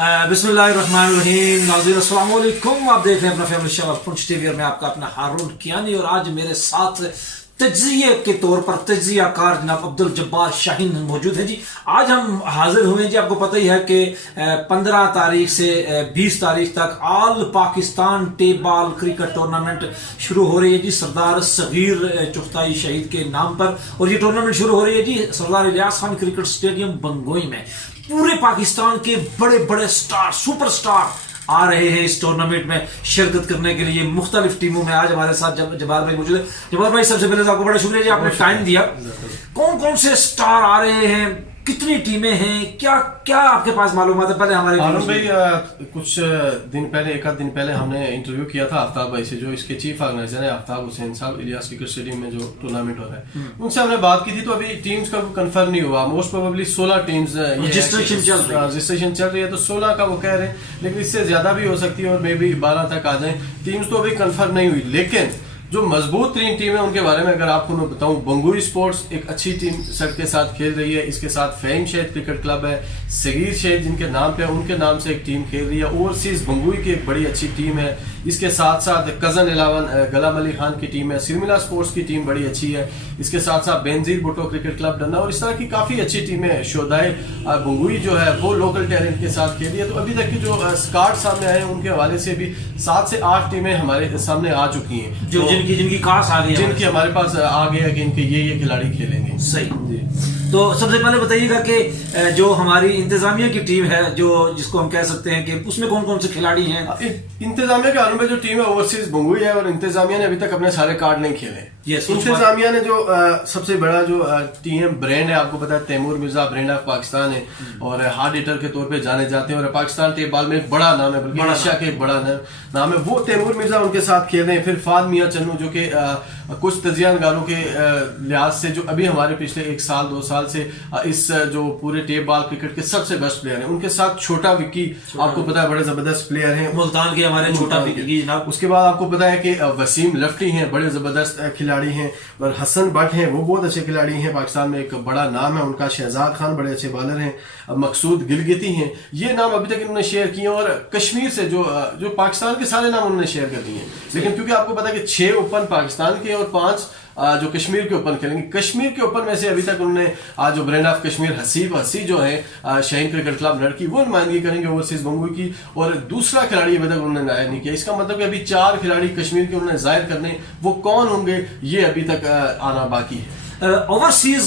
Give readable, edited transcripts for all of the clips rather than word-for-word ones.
बिस्मिल्लाहिर्रहमानिर्रहीम। नाज़रीन अस्सलाम वालेकुम। आप देख रहे हैं अपना फैमिली शो पुंछ टीवी और मैं आपका अपना हारून कियानी। और आज मेरे साथ तज्जिए के तौर पर तज्जियाकार जनाब अब्दुल जब्बार शाहीन मौजूद है जी। आज हम हाजिर हुए जी, आपको पता ही है कि 15 तारीख से 20 तारीख तक all Pakistan table cricket tournament शुरू हो रही है जी, सरदार सगीर चुगताई शहीद के नाम पर। और ये टूर्नामेंट शुरू हो रही है जी सरदार इलियास खान क्रिकेट स्टेडियम बंगोई में। पूरे पाकिस्तान के बड़े बड़े स्टार सुपरस्टार आ रहे हैं इस टूर्नामेंट में शिरकत करने के लिए मुख्तलिफ टीमों में। आज हमारे साथ जब्बार भाई मौजूद है। जब्बार भाई, सबसे पहले आपको बड़ा शुक्रिया जी, आपने टाइम दिया। कौन कौन से स्टार आ रहे हैं, कितनी टीमें हैं, क्या क्या आपके पास मालूमात है? पहले हमारे आलम भाई, कुछ दिन पहले, एक आध दिन पहले हमने इंटरव्यू किया था आफ्ताब भाई से, जो इसके चीफ ऑर्गेनाइजर है आफ्ताब हुसैन साहब, इलियास क्रिकेट स्टेडियम में जो टूर्नामेंट हो रहा है। उनसे हमने बात की थी, तो अभी टीम्स का कंफर्म नहीं हुआ। मोस्ट प्रोबेबली 16 टीम्स रजिस्ट्रेशन चल रही है, तो 16 का वो कह रहे हैं, लेकिन इससे ज्यादा भी हो सकती है और मे बी 12 तक आ जाए। टीम्स तो अभी कंफर्म नहीं हुई, लेकिन जो मजबूत 3 टीम है उनके बारे में अगर आपको मैं बताऊं, बंगोई स्पोर्ट्स एक अच्छी टीम सर के साथ खेल रही है। इसके साथ फहीम शहीद क्रिकेट क्लब है, सगीर शहीद जिनके नाम पे, उनके नाम से एक टीम खेल रही है। ओवरसीज बंगोई की एक बड़ी अच्छी टीम है। इसके साथ साथ कजन 11 गुलाम अली खान की टीम है। सिरमिला स्पोर्ट्स की टीम बड़ी अच्छी है। इसके साथ साथ बेनजीर भुट्टो क्रिकेट क्लब डन्ना, और इस तरह की काफी अच्छी टीमें। शोदाई बंगोई जो है वो लोकल टैलेंट के साथ खेली है। तो अभी तक की जो स्कार्ड सामने आए हैं उनके हवाले से भी 7 से 8 टीमें हमारे सामने आ चुकी हैं, जो जिनकी खास आ गई, जिनकी हमारे पास आ गया कि इनके ये खिलाड़ी खेलेंगे। सही। तो सबसे पहले बताइएगा कि जो हमारी इंतजामिया की टीम है, जो जिसको हम कह सकते हैं कि उसमें कौन कौन से खिलाड़ी हैं? इंतजामिया के आलम में जो टीम है ओवरसीज बंगोई है, और इंतजामिया ने अभी तक अपने सारे कार्ड नहीं खेले। इंतजामिया ने जो सबसे बड़ा जो टीम ब्रांड है, आपको पता है तैमूर मिर्जा ब्रांड ऑफ पाकिस्तान है, और हार्ड हिटर के तौर पे जाने जाते हैं, और पाकिस्तान टेबल में एक बड़ा नाम है, बल्कि एशिया के एक बड़ा नाम है, वो तैमूर मिर्जा उनके साथ खेल रहे हैं। फिर फाद मियां चन्नू, जो कि कुछ तजियानगारों के लिहाज से जो अभी हमारे पिछले 1 साल 2 साल से इस जो पूरे टेबल क्रिकेट के सबसे बेस्ट प्लेयर हैं। उनके साथ छोटा विक्की, आपको पता है बड़े जबरदस्त प्लेयर हैं, मुल्तान के हमारे छोटा विक्की जनाब। उसके बाद आपको पता है कि वसीम लफ्टी हैं, बड़े जबरदस्त खिलाड़ी हैं, और हसन भट्ट हैं, वो बहुत अच्छे खिलाड़ी हैं, पाकिस्तान में एक बड़ा नाम है उनका। शहजाद खान बड़े अच्छे बॉलर हैं। मकसूद गिलगिती हैं, ये नाम अभी तक इन्होंने शेयर किए। और कश्मीर से जो पाकिस्तान के सारे नाम उन्होंने शेयर कर दिए, लेकिन क्योंकि आपको पता है कि 6 ओपन पाकिस्तान के और 5 जो कश्मीर के ओपन खेलेंगे। कश्मीर के ओपन में से अभी तक उन्होंने आज जो ब्रांड ऑफ कश्मीर हसी जो है शाहीन क्रिकेट क्लब लड़की, वो नुमाइंदगी करेंगे ओवरसीज बंगोई की। और दूसरा खिलाड़ी अभी तक उन्होंने जाहिर नहीं किया। इसका मतलब कि अभी 4 खिलाड़ी कश्मीर के उन्होंने जाहिर करने, वो कौन होंगे ये अभी तक आना बाकी है। ओवरसीज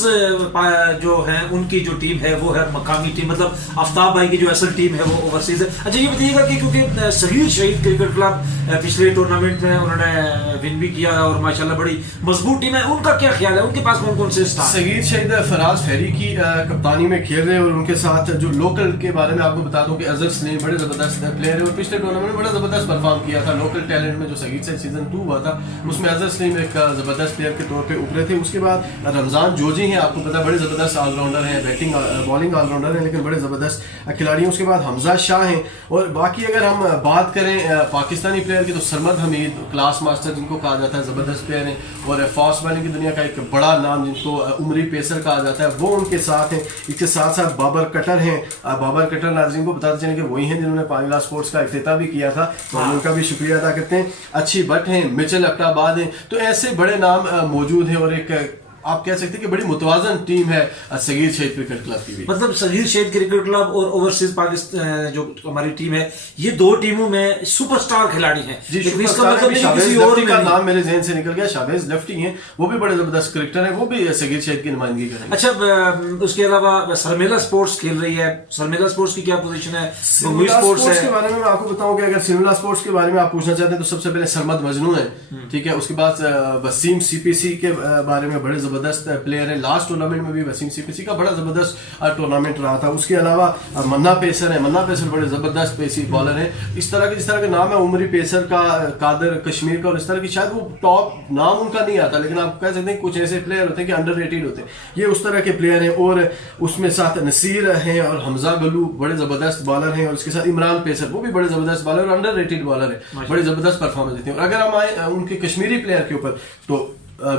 जो है उनकी जो टीम है वो है मकामी टीम, मतलब आफ्ताब भाई की जो असल टीम है वो ओवरसीज है। अच्छा, ये बताइएगा कि क्योंकि सगीर शहीद क्रिकेट क्लब पिछले टूर्नामेंट में उन्होंने विन भी किया और माशाल्लाह बड़ी मजबूत टीम है, उनका क्या ख्याल है? उनके पास कौन कौन से स्टार? सगीर शहीद फराज फेरी की कप्तानी में खेल रहे हैं, और उनके साथ जो लोकल के बारे में आपको बता दूं कि अजहर सलीम बड़े जबरदस्त प्लेयर है, और पिछले टूर्नामेंट में बड़ा जबरदस्त परफॉर्म किया था। लोकल टैलेंट में जो सगीर शहीद सीजन 2 हुआ था, उसमें अजहर सलीम एक जबरदस्त प्लेयर के तौर पर उभरे थे। उसके बाद रमजान जोजी हैं, आपको पता है बड़े जबरदस्त ऑलराउंडर हैं, बैटिंग बॉलिंग ऑलराउंडर हैं, लेकिन बड़े जबरदस्त खिलाड़ी हैं। उसके बाद हमजा शाह हैं। और बाकी अगर हम बात करें पाकिस्तानी प्लेयर की, तो सरमद हमीद क्लास मास्टर जिनको कहा जाता है, जबरदस्त प्लेयर हैं, और फास्ट बॉलिंग की दुनिया का एक बड़ा नाम जिनको उमरी पेसर कहा जाता है, वो उनके साथ हैं। इसके साथ साथ बाबर कटर हैं। बाबर कटर नाज़रीन को बताते चलें कि वही हैं जिन्होंने पाकिस्तान स्पोर्ट्स का इफ्तिताह भी किया था, तो हम उनका भी शुक्रिया अदा करते हैं। अच्छी भट्ट हैं, मिचेल अक्राबाद हैं, तो ऐसे बड़े नाम मौजूद हैं। और एक आप कह सकते हैं कि बड़ी मुतवाजन टीम है सगीर शहीद क्रिकेट क्लब की भी। मतलब सगीर शहीद क्रिकेट क्लब और ओवरसीज पाकिस्तान जो हमारी टीम है, ये 2 टीमों में सुपरस्टार खिलाड़ी हैं। इसका मतलब किसी और का नाम मेरे ज़हन से निकल गया, शाहबाज लफ्टी हैं, वो भी बड़े जबरदस्त क्रिकेटर हैं, वो भी सगीर शहीद की नुमाइंदगी करेंगे। अच्छा, उसके अलावा सरमेला स्पोर्ट्स खेल रही है। सरमेला स्पोर्ट्स की क्या पोजीशन है? स्पोर्ट्स के बारे में मैं आपको बताऊं कि अगर सिरमिला स्पोर्ट्स के बारे में आप पूछना चाहते हैं तो सबसे पहले सरमद मजनू है, ठीक है। उसके बाद वसीम सीपीसी के बारे में बड़े जबरदस्त प्लेयर है। लास्ट टूर्नामेंट में भी वसीम सीपीसी का बड़ा जबरदस्त टूर्नामेंट रहा था। उसके अलावा मन्ना पेसर है, मन्ना पेसर बड़े जबरदस्त पेसी बॉलर है। इस तरह के जिस तरह का नाम है उमरी पेसर का, कादर कश्मीर का, और इस तरह की शायद वो टॉप नाम उनका नहीं आता, लेकिन आप कह सकते हैं कुछ ऐसे प्लेयर होते हैं कि अंडररेटेड होते हैं, ये उस तरह के प्लेयर हैं। और उसमें साथ नसीर हैं और हमजा गलू बड़े जबरदस्त बॉलर हैं, और उसके साथ इमरान पेसर वो भी बड़े जबरदस्त बॉलर और अंडररेटेड बॉलर है, बड़े जबरदस्त परफॉर्मेंस देते हैं। और अगर हम आए उनके कश्मीरी प्लेयर के ऊपर, तो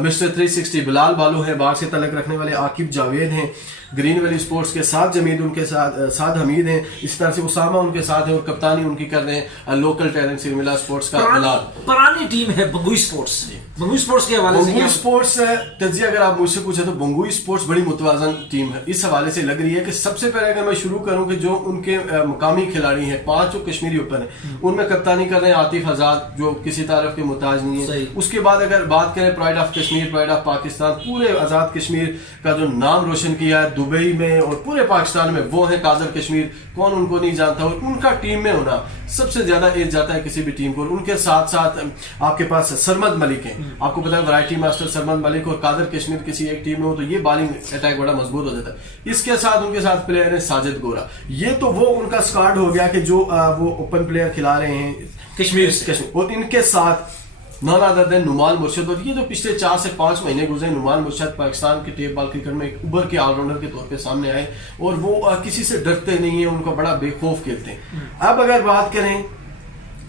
मिस्टर 360 बिलाल बालू है, बाग से तलक रखने वाले आकिब जावेद हैं, ग्रीन वैली स्पोर्ट्स के साथ जमीद उनके साथ हमीद हैं, इस तरह से उसामा उनके साथ है और कप्तानी उनकी कर रहे हैं लोकल टैलेंट सिरमिला स्पोर्ट्स का बिलाल। पुरानी टीम है बंगुई स्पोर्ट्स। बंगुई स्पोर्ट्स के हवाले से बंगुई स्पोर्ट्स तजिया अगर आप मुझसे पूछे तो बंगुई स्पोर्ट्स बड़ी मुतवाजन टीम है। इस हवाले से लग रही है कि सबसे पहले अगर मैं शुरू करूं कि जो उनके मुकामी खिलाड़ी हैं, 5 जो कश्मीरी ओपन है, उनमें कप्तानी कर रहे हैं आतिफ आजाद जो किसी तारफ के मुताज नहीं है। उसके बाद अगर बात करें pride of Kashmir, pride of Pakistan, पूरे आजाद कश्मीर का जो नाम रोशन किया है दुबई में और पूरे पाकिस्तान में, वो है कादर कश्मीर। कौन उनको नहीं जानता, और उनका टीम में होना सबसे ज्यादा एज जाता है किसी भी टीम को। उनके साथ साथ आपके पास सरमद मलिक है, आपको पता है वैरायटी मास्टर सरमद मलिक, और कादर कश्मीर किसी एक टीम में हो तो ये बॉलिंग अटैक बड़ा मजबूत हो जाता है। इसके साथ उनके साथ प्लेयर है साजिद गोरा। ये तो वो उनका स्क्वाड हो गया कि जो वो ओपन प्लेयर खिला रहे हैं कश्मीर से। और इनके साथ नॉन अदर देन नुमान मुर्शिद। और ये जो पिछले 4 से 5 महीने गुजरे, नुमान मुर्शिद पाकिस्तान के टेप बॉल क्रिकेट में एक उभर के ऑलराउंडर के तौर पे सामने आए और वो किसी से डरते नहीं है, उनको बड़ा बेखौफ खेलते हैं। अब अगर बात करें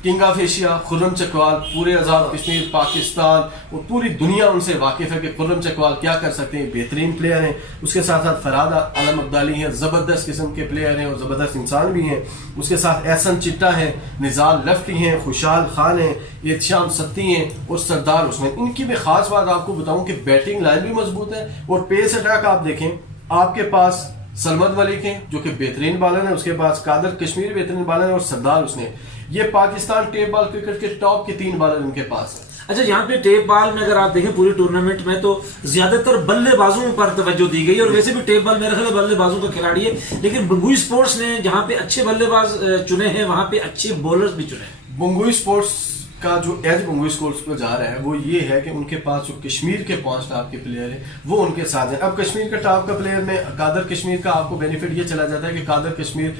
king of Asia Khurram Chakwal, पूरे आजाद कश्मीर पाकिस्तान और पूरी दुनिया उनसे वाकिफ है कि खुर्रम चकवाल क्या कर सकते हैं, बेहतरीन प्लेयर हैं। उसके साथ साथ फराद आलम अब्दाली हैं, जबरदस्त किस्म के प्लेयर हैं और जबरदस्त इंसान भी हैं। उसके साथ एहसन चिट्टा हैं, निजाल लफ्टी हैं, खुशहाल खान हैं, एहतशाम सत्ती हैं और सरदार उस्मान। इनकी भी खास बात आपको बताऊं कि बैटिंग लाइन भी मजबूत है और पेस अटैक आप देखें, आपके पास सरमद मलिक हैं जो कि बेहतरीन बॉलर हैं, उसके पास कादर कश्मीर बेहतरीन बॉलर है और सरदार उसने। ये पाकिस्तान टेप बॉल क्रिकेट के टॉप के 3 बॉलर इनके पास है। अच्छा, यहाँ पे टेप बॉल में अगर आप देखें पूरी टूर्नामेंट में तो ज्यादातर बल्लेबाजों पर तवज्जो दी गई, और वैसे भी टेप बॉल मेरे ख्याल बल्लेबाजों का खिलाड़ी है, लेकिन बंगुई स्पोर्ट्स ने जहाँ पे अच्छे बल्लेबाज चुने हैं वहां पे अच्छे बॉलर्स भी चुने हैं। बंगुई स्पोर्ट्स का जो एज बंगुई स्पोर्ट्स पर जा रहा है वो ये है कि उनके पास जो कश्मीर के 5 टॉप के प्लेयर हैं वो उनके साथ हैं। अब कश्मीर का टॉप का प्लेयर में कादर कश्मीर का आपको बेनिफिट ये चला जाता है कि कादर कश्मीर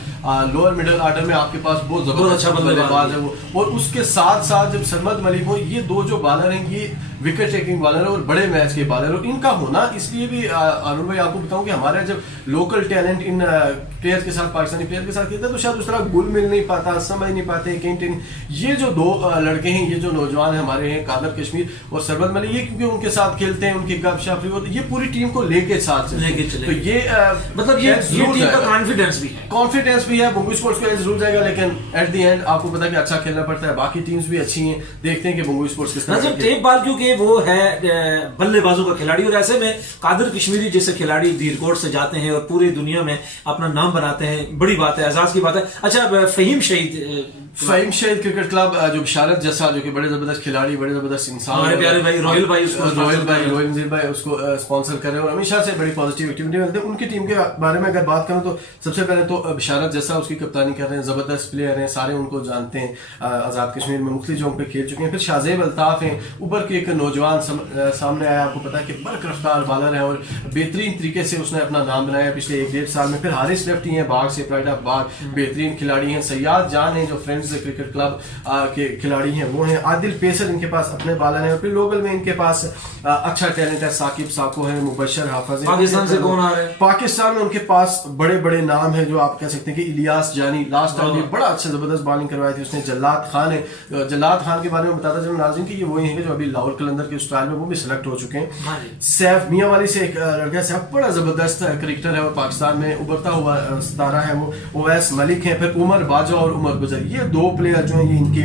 लोअर मिडिल ऑर्डर में आपके पास बहुत जबरदस्त अच्छा बल्लेबाज है वो, और उसके साथ साथ जब सरमद मलिक हो, ये 2 जो बॉलर हैं ये विकेट टेकिंग बॉलर है और बड़े मैच के बॉलर, और इनका होना इसलिए भी अरुण भाई आपको बताऊं कि हमारे जब लोकल टैलेंट इन प्लेयर्स के साथ, पाकिस्तानी प्लेयर के साथ खेलता है तो शायद उस तरह घुल मिल नहीं पाता, समझ नहीं पाते कहीं। ये जो 2 लड़के हैं, ये जो नौजवान हमारे हैं कादर कश्मीर और सरमद मलिक, ये क्योंकि उनके साथ खेलते हैं, उनकी गपशप और ये पूरी टीम को लेके साथ चले, तो ये मतलब ये टीम का कॉन्फिडेंस भी है। बंगुई स्पोर्ट्स को जरूर जाएगा, लेकिन एट द एंड आपको पता है कि अच्छा खेलना पड़ता है। बाकी टीम्स भी अच्छी हैं, देखते हैं कि बंगुई स्पोर्ट्स किस तरह टेप बॉल क्योंकि वो है बल्लेबाजों का खिलाड़ी, और ऐसे में कादर कश्मीरी जैसे खिलाड़ी धीरकोट से जाते हैं और पूरी दुनिया में अपना नाम बनाते हैं, बड़ी बात है, एजाज की बात है। अच्छा, फहीम शहीद क्रिकेट क्लब जो बिशारत जैसा, जो कि बड़े जबरदस्त खिलाड़ी, बड़े जबरदस्त इंसान, हमारे प्यारे भाई रोहिल भाई उसको स्पॉन्सर कर रहे हैं और हमेशा से बड़ी पॉजिटिव एक्टिविटी मिलती है। उनकी टीम के बारे में अगर बात करूं तो सबसे पहले तो बिशारत जैसा उसकी कप्तानी कर रहे हैं, जबरदस्त प्लेयर हैं, सारे उनको जानते हैं, आजाद कश्मीर में मुख्तलिफ जगहों पे खेल चुके हैं। फिर शाहजेब अल्ताफ हैं, उभर के एक नौजवान सामने आया, आपको पता है कि बर्क रफ्तार बॉलर है और बेहतरीन तरीके से उसने अपना नाम बनाया पिछले 1-1.5 साल में। फिर हारिस लेफ्टी हैं बाग से, प्राइड ऑफ बाग, बेहतरीन खिलाड़ी हैं। सैयाद जान हैं जो फ्रेंड्स क्रिकेट क्लब के खिलाड़ी हैं वो हैं। आदिल पेसर इनके पास अपने बॉलर हैं, और फिर लोकल में इनके पास अच्छा टैलेंट है, साकिब साको है, मुबशर हाफिज। पाकिस्तान से कौन आ रहे हैं? पाकिस्तान में उनके पास बड़े बड़े नाम है जो आप कह सकते हैं कि इलियास जानी, लास्ट टाइम भी बड़ा अच्छा जबरदस्त बॉलिंग करवाई थी उसने। जल्लाद खान है, जल्लाद खान के बारे में बताता चलो नाज़रीन कि ये वही है जो अभी लाहौर कलंदर के स्टाइल में वो भी सिलेक्ट हो चुके हैं। सैफ मियां वाली से एक लड़का, सैफ बड़ा जबरदस्त क्रिकेटर है और पाकिस्तान में उभरता हुआ सितारा है वो। ओवैस मलिक है, फिर उमर बाजा और उमर गुजर, ये 2 प्लेयर जो है ये इनकी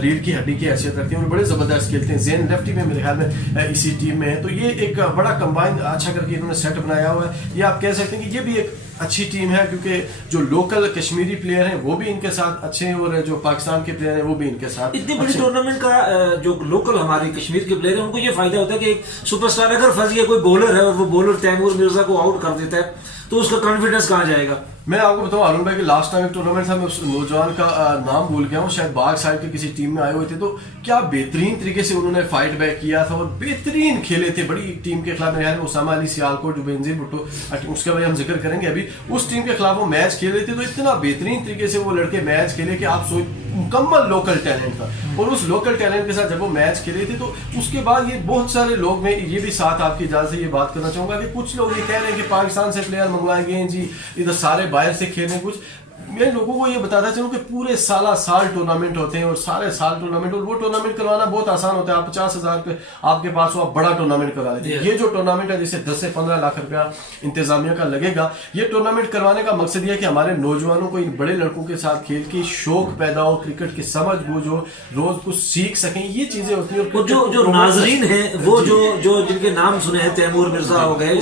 रीढ़ की हड्डी की हैसियत रखते हैं और बड़े जबरदस्त खेलते हैं। जैन लेफ्टी में मेरे ख्याल में इसी टीम में है, तो ये एक बड़ा कंबाइन अच्छा करके इन्होंने सेट बनाया हुआ है। ये आप कह सकते हैं कि ये भी एक अच्छी टीम है क्योंकि जो लोकल कश्मीरी प्लेयर हैं वो भी इनके साथ अच्छे हैं और जो पाकिस्तान के प्लेयर हैं वो भी इनके साथ। इतनी बड़ी टूर्नामेंट का जो लोकल हमारे कश्मीर के प्लेयर हैं उनको ये फायदा होता है कि एक सुपरस्टार अगर फंस गया कोई बॉलर है और वो बॉलर तैमूर मिर्जा को आउट कर देता है तो उसका कॉन्फिडेंस कहाँ जाएगा। मैं आपको बताऊं अरुण भाई कि लास्ट टाइम एक टूर्नामेंट था, मैं उस नौजवान का नाम भूल गया हूं, शायद बाग साइड के किसी टीम में आए हुए थे, तो क्या बेहतरीन तरीके से उन्होंने फाइट बैक किया था और बेहतरीन खेले थे बड़ी टीम के खिलाफ। मेरे उसामा अली सियालकोट जो बेनजीर भुट्टो, उसका भाई हम जिक्र करेंगे अभी, उस टीम के खिलाफ वो मैच खेले थे, तो इतना बेहतरीन तरीके से वो लड़के मैच खेले कि आप मुकम्मल लोकल टैलेंट था। और उस लोकल टैलेंट के साथ जब वो मैच खेले थे तो उसके बाद ये बहुत सारे लोग, मैं ये भी साथ आपकी इजाजत से ये बात करना चाहूंगा कि कुछ लोग ये कह रहे हैं कि पाकिस्तान से प्लेयर मंगवाए गए हैं जी, इधर सारे बाहर से खेल रहे हैं। कुछ मैं लोगों को ये बताता चलूं कि पूरे साल टूर्नामेंट होते हैं और सारे साल टूर्नामेंट, और वो टूर्नामेंट करवाना बहुत आसान होता है। आप 50,000 पे आपके पास हो, आप बड़ा टूर्नामेंट करवा लेते हैं। ये जो टूर्नामेंट है जिसे 10 से 15 लाख रुपया इंतजामिया का लगेगा, ये टूर्नामेंट करवाने का मकसद ये है कि हमारे नौजवानों को इन बड़े लड़कों के साथ खेल के शौक पैदा हो, क्रिकेट की समझ बूझ हो, रोज कुछ सीख सकें, ये चीजें होती है। और जो नाजरीन है वो जो जिनके नाम सुने हैं, तैमूर मिर्जा हो गए,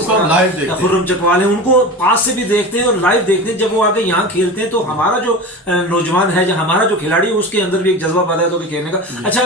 खुर्रम चकवाल है, उनको पास से भी देखते हैं और लाइव देखते हैं। जब वो आगे यहाँ खेलते हैं तो हमारा जो नौजवान है, जो हमारा जो खिलाड़ी है, उसके अंदर भी एक जज्बा पैदा है तो खेलने का। अच्छा,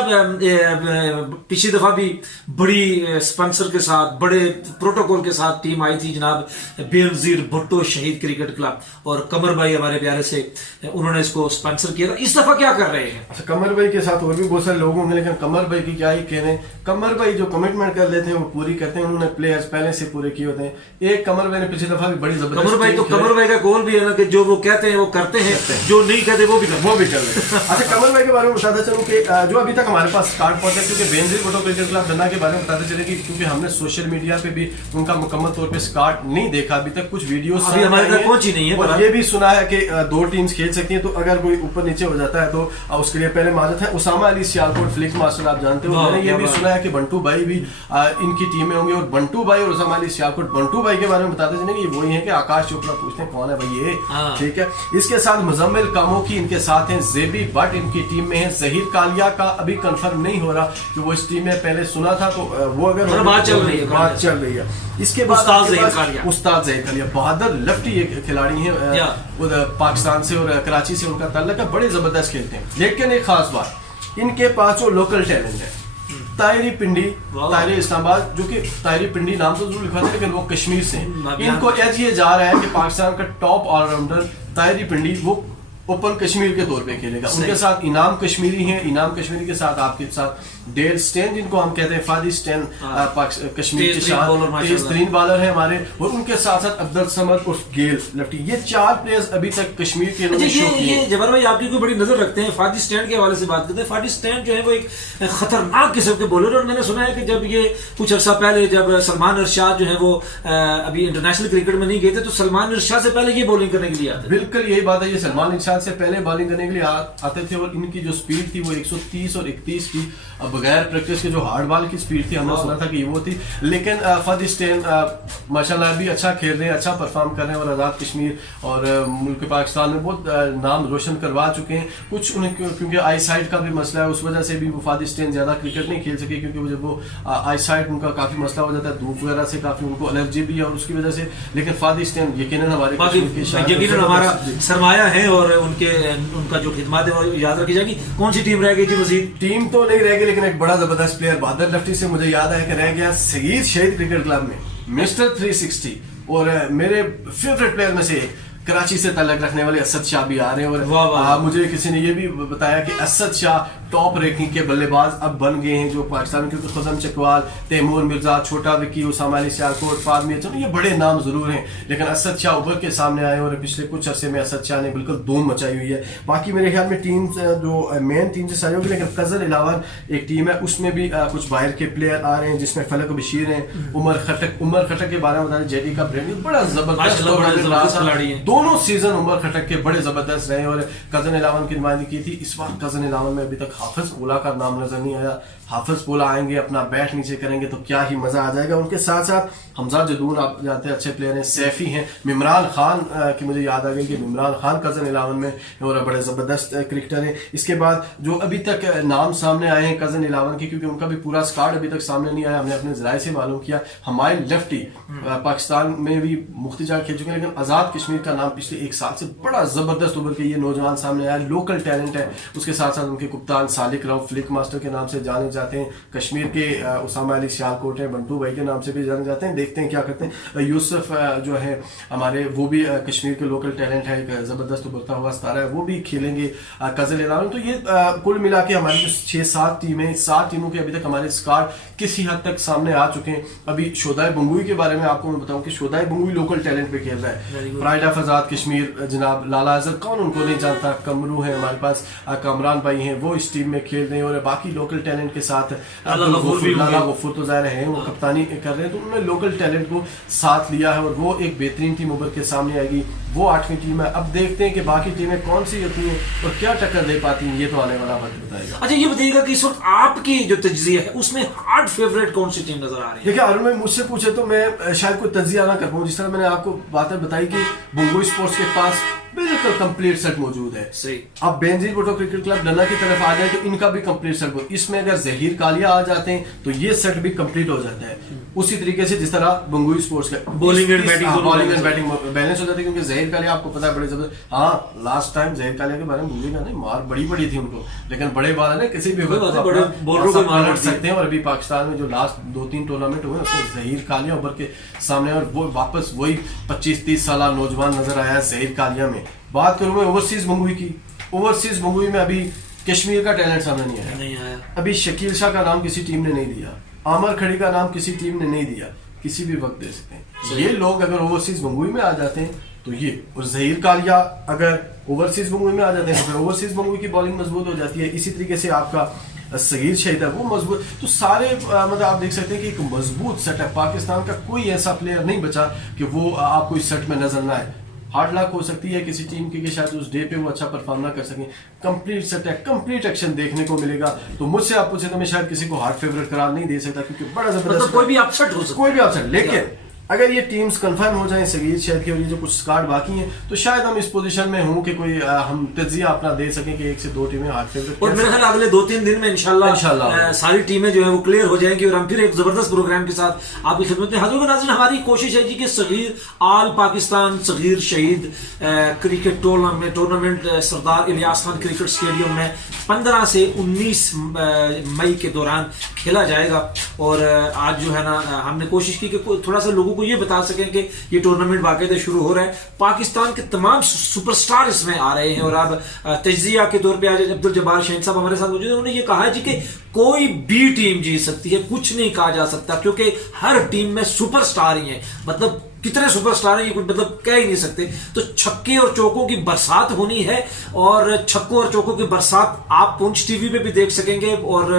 पिछली दफा भी बड़ी स्पॉन्सर के साथ, बड़े प्रोटोकॉल के साथ टीम आई थी जनाब बेनजीर भुट्टो शहीद क्रिकेट क्लब, और कमर भाई हमारे प्यारे से उन्होंने इसको स्पॉन्सर किया था। इस दफा क्या कर रहे हैं? अच्छा, कमर भाई के साथ और भी बहुत सारे लोग होंगे, लेकिन कमर भाई की क्या ही कहने। कमर भाई जो कमिटमेंट कर लेते हैं वो पूरी करते हैं। उन्होंने प्लेयर्स पहले से पूरे किए होते हैं। एक कमर भाई ने पिछली दफा भी बड़ी जबरदस्त, कमर भाई तो कमर भाई का गोल भी है ना कि जो वो कहते हैं वो करते हैं, जो नहीं कहते वो भी कर रहे हैं। अच्छा, कमर भाई के बारे में बताते चलूं कि जो अभी तक हमारे पास कार्ड पहुंचा, क्योंकि बेनजीर भुट्टो क्रिकेट क्लब धन्ना के बारे में बताते चले कि क्योंकि हमने सोशल मीडिया पे भी उनका मुकम्मल तौर पे स्कार्ट नहीं देखा अभी तक, कुछ वीडियोस अभी हमारे तक पहुंची नहीं है। और ये भी सुना है कि 2 टीम्स खेल सकती हैं, तो अगर कोई ऊपर नीचे हो जाता है तो उसके लिए पहले माजत है। उसामा अली सियालकोट फ्लिक मास्टर आप जानते हो, मैंने ये भी सुना है कि बंटू भाई भी इनकी टीम में होंगे। और बंटू भाई और उसामा अली सियालकोट, बंटू भाई के बारे में बताते चले कि ये वही है कि आकाश चोपड़ा पूछते हैं कौन है भाई ये, ठीक है। इसके साथ मुजम्मिल कामोकी इनके साथ हैं, जेबी भट्ट इनकी टीम में है। जहीर कालिया का अभी कंफर्म नहीं हो रहा कि वो इस टीम में पहले सुना था, तो वो अगर बात चल रही है। इसके बाद उस्ताद जहीर कालिया बहादुर लफ्टी एक खिलाड़ी है, पाकिस्तान से और कराची से उनका ताल्लुक है, बड़े जबरदस्त खेलते हैं। लेकिन एक खास बात, इनके पास जो लोकल टैलेंट है, तायरी पिंडी, तायरी इस्लामाबाद, जो कि तायरी पिंडी नाम तो जरूर लिखा था लेकिन वो कश्मीर से हैं। इनको एज ये जा रहा है कि पाकिस्तान का टॉप ऑलराउंडर तायरी पिंडी वो ओपन कश्मीर के तौर पे खेलेगा। उनके साथ इनाम कश्मीरी हैं, इनाम कश्मीरी के साथ आपके साथ डेल स्टेन, जिनको हम कहते हैं फादी स्टेन, कश्मीर के साथ तेज तरीन बॉलर है हमारे, और उनके साथ साथ अब्दुल समद और गेल लफ्टी, ये 4 प्लेयर्स अभी तक कश्मीर के ये जबर भाई आपकी कोई बड़ी नजर रखते हैं। फादी स्टैंड के हवाले से बात करते हैं। फादी स्टैंड जो है वो एक खतरनाक किस्म के बॉलर, और मैंने सुना है कि जब ये कुछ अर्सा पहले जब सलमान इरशाद जो है वो अभी इंटरनेशनल क्रिकेट में नहीं गए थे, तो सलमान इरशाद से पहले ये बॉलिंग करने के लिए आते। बिल्कुल यही बात है, ये सलमान इरशाद से पहले बॉलिंग करने के लिए आते थे, और इनकी जो स्पीड थी वो 130 और 31 की, बगैर प्रैक्टिस के जो हार्ड बॉल की स्पीड थी, हमने सुना था कि वो थी। लेकिन फादी स्टेन माशाल्लाह भी अच्छा खेल रहे हैं, अच्छा परफॉर्म कर रहे हैं, और आज़ाद कश्मीर और मुल्क पाकिस्तान में बहुत नाम रोशन करवा चुके हैं। कुछ उन्हें क्योंकि आई साइड का भी मसला है, उस वजह से भी वो फादी स्टेन ज़्यादा क्रिकेट नहीं खेल सके, क्योंकि जब वो आई साइड उनका काफ़ी मसला हो जाता है, धूप वगैरह से काफ़ी उनको एलर्जी भी है, और उसकी वजह से। लेकिन फादी स्टेन यकीनन हमारे हमारा सरमाया है, और उनका जो खिदमत है वो याद रखी जाएगी। कौन सी टीम रह गई जी मजीद? टीम तो नहीं रह गई, लेकिन एक बड़ा जबरदस्त प्लेयर बहादुर लफ्टी से मुझे याद है कि रह गया सगीर शहीद क्रिकेट क्लब में मिस्टर 360, और मेरे फेवरेट प्लेयर में से एक कराची से ताल्लुक रखने वाले असद शाह भी आ रहे हैं। और मुझे किसी ने ये भी बताया कि असद शाह टॉप रैंकिंग के बल्लेबाज अब बन गए हैं, जो पाकिस्तान के खुर्रम चकवाल, तैमूर मिर्जा, छोटा विकी, उसामा अली सियालकोट, फादमी, चलो ये बड़े नाम जरूर हैं, लेकिन असद शाह उभर के सामने आए, और पिछले कुछ अरसे में असद शाह ने बिल्कुल धूम मचाई हुई है। बाकी मेरे ख्याल में टीम जो मेन टीम से सारी होगी, लेकिन कजन इलावन एक टीम है, उसमें भी कुछ बाहर के प्लेयर आ रहे हैं, जिसमें फलक बशीर हैं, उमर खटक के बारे में बता दें, जेडी का ब्रांड बड़ा जबरदस्त खिलाड़ी है, दोनों सीजन उमर खटक के बड़े जबरदस्त रहे, और कजन इलावन की नुमाइंदगी की थी। इस बार कजन इलावन में अभी तक हाफिज पोला का नाम नजर नहीं आया। हाफिज पोला आएंगे, अपना बैट नीचे करेंगे तो क्या ही मजा आ जाएगा। उनके साथ साथ हमजा जदून आप जानते हैं अच्छे प्लेयर हैं, सैफी हैं, मिमरान खान की मुझे याद आ गई कि मिमरान खान कजन इलावन में और बड़े जबरदस्त क्रिकेटर हैं। इसके बाद जो अभी तक नाम सामने आए हैं कजन इलावन के, क्योंकि उनका भी पूरा स्क्वाड अभी तक सामने नहीं आया, हमने अपने जराये से मालूम किया। हमारे लेफ्टी पाकिस्तान में भी मुख्तलिफ जगह खेल चुके हैं, लेकिन आजाद कश्मीर का नाम पिछले 1 साल से बड़ा जबरदस्त उभर के ये नौजवान सामने आया, लोकल टैलेंट है। उसके साथ साथ उनके कप्तान सालिक राव फ्लिक मास्टर के नाम से जाने जाते हैं, कश्मीर के उसामा अली सियालकोट हैं, बंटू भाई के नाम से भी जाने जाते हैं। देखते हैं क्या करते हैं। यूसुफ जो है हमारे, वो भी कश्मीर के लोकल टैलेंट है, एक जबरदस्त उभरता हुआ सितारा है, वो भी खेलेंगे कजन इलावन। तो ये कुल मिला के हमारी जो 6-7 टीमें, 7 टीमों के अभी तक हमारे स्क्वाड किसी हद तक सामने आ चुके हैं। अभी शोदाई बंगुई के बारे में आपको मैं बताऊं कि शोदाई बंगुई लोकल टैलेंट पे खेल रहा है। प्राइड ऑफ आजाद कश्मीर जनाब लाला अजहर, कौन उनको नहीं जानता, कमरू है हमारे पास, कामरान भाई हैं, वो इस टीम में खेल रहे हैं, और बाकी लोकल टैलेंट के साथ लाला गफूर तो जाहिर है वो कप्तानी कर रहे हैं। तो उन्होंने लोकल इंडिविजुअल टैलेंट को साथ लिया है और वो एक बेहतरीन टीम उभर के सामने आएगी। वो 8वीं टीम है। अब देखते हैं कि बाकी टीमें कौन सी होती हैं और क्या टक्कर दे पाती हैं, ये तो आने वाला वक्त बताएगा। अच्छा ये बताइएगा कि इस वक्त आपकी जो तज्जिया है उसमें हार्ड फेवरेट कौन सी टीम नजर आ रही है? देखिए अरुण भाई, मुझसे पूछे तो मैं शायद कोई तज्जिया ना कर पाऊँ। जिस तरह मैंने आपको बातें बताई कि बुंगू स्पोर्ट्स के पास बिल्कुल कंप्लीट सेट मौजूद है। सही। अब बेनजीर भुट्टो क्रिकेट क्लब डना की तरफ आ जाए तो इनका भी कंप्लीट सेट, इसमें अगर जहीर कालिया आ जाते हैं तो ये सेट भी कंप्लीट हो जाता है। उसी तरीके से जिस तरह बंगुई स्पोर्ट्स का बॉलिंग एंड बैटिंग बैलेंस हो जाती है, क्योंकि जहीर कालिया आपको पता है बड़े जबरदस्त। हाँ, लास्ट टाइम जहीर कालिया के बारे में भूलिएगा नहीं, मार बड़ी बड़ी थी उनको, लेकिन बड़े बाल है किसी भी वक्त सकते हैं। और अभी पाकिस्तान में जो लास्ट 2-3 टूर्नामेंट हुए उसमें जहीर कालिया उभर के सामने और वो वापस वही 25-30 साल नौजवान नजर आया है जहीर कालिया में। बात करूं मैं ओवरसीज बंगुई की, ओवरसीज बंगुई में अभी कश्मीर का टैलेंट सामने नहीं आया। अभी शकील शाह का नाम किसी टीम ने नहीं दिया, आमर खड़ी का नाम किसी टीम ने नहीं दिया, किसी भी वक्त दे सकते हैं। ये लोग अगर ओवरसीज बंगुई में आ जाते हैं तो ये, और जहीर कालिया अगर ओवरसीज बंगुई में आ जाते हैं तो फिर ओवरसीज बंगुई की बॉलिंग मजबूत हो जाती है। इसी तरीके से आपका सगीर शहीद है वो मजबूत। तो सारे मतलब आप देख सकते हैं कि एक मजबूत सेट है। पाकिस्तान का कोई ऐसा प्लेयर नहीं बचा कि वो आपको इस सेट में नजर ना आए। हार्ड लक हो सकती है किसी टीम की कि शायद उस डे पे वो अच्छा परफॉर्म ना कर सकें। कंप्लीट सेट है, कंप्लीट एक्शन देखने को मिलेगा। तो मुझसे आप पूछे तो मैं शायद किसी को हार्ड फेवरेट करार नहीं दे सकता, क्योंकि बड़ा जबरदस्त कोई भी अपसेट हो सकता है, कोई भी अपसेट। लेकिन अगर ये टीम्स कंफर्म हो जाएं सगीर शहर की और ये जो कुछ स्क्वाड बाकी हैं तो शायद हम इस पोजीशन में हूं कि कोई हम तज्जिया अपना दे सकें कि 1 से 2 टीमें हार्ड फेवरेट। और मेरे ख्याल अगले 2-3 दिन में इंशाल्लाह सारी टीमें जो है वो क्लियर हो जाएंगी और हम फिर एक जबरदस्त प्रोग्राम के साथ आपकी खिदमत में हाजिर होंगे। नाज़रीन, हमारी कोशिश है जी कि सगीर आल पाकिस्तान सगीर शहीद क्रिकेट टूर्नामेंट सरदार इलियास खान क्रिकेट स्टेडियम में 15 से 19 मई के दौरान खेला जाएगा। और आज जो है ना हमने कोशिश की कि थोड़ा सा लोगों को ये बता सकें कि ये टूर्नामेंट बाकायदा शुरू हो रहा है। पाकिस्तान के तमाम सुपरस्टार इसमें आ रहे हैं। और अब तज्जिया के तौर पे आज अब्दुल जब्बार शाहीन साहब हमारे साथ मौजूद हैं। उन्होंने ये कहा है जी कि कोई भी टीम जीत सकती है, कुछ नहीं कहा जा सकता, क्योंकि हर टीम में सुपरस्टार ही है। मतलब कितने सुपरस्टार हैं ये कुछ मतलब कह ही नहीं सकते। तो छक्के और चौकों की बरसात होनी है और छक्कों और चौकों की बरसात आप पुंछ टीवी पे भी देख सकेंगे और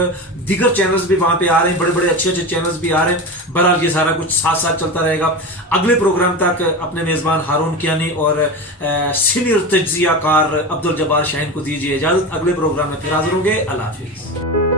दीगर चैनल्स भी वहां पे आ रहे हैं, बड़े बड़े अच्छे अच्छे चैनल्स भी आ रहे हैं। बहरहाल ये सारा कुछ साथ साथ चलता रहेगा। अगले प्रोग्राम तक अपने मेजबान हारून कियानी और सीनियर तज्जियाकार अब्दुल जब्बार शाहीन को दीजिए इजाजत। अगले प्रोग्राम में फिर हाजिर होंगे। अल्लाह हाफिज।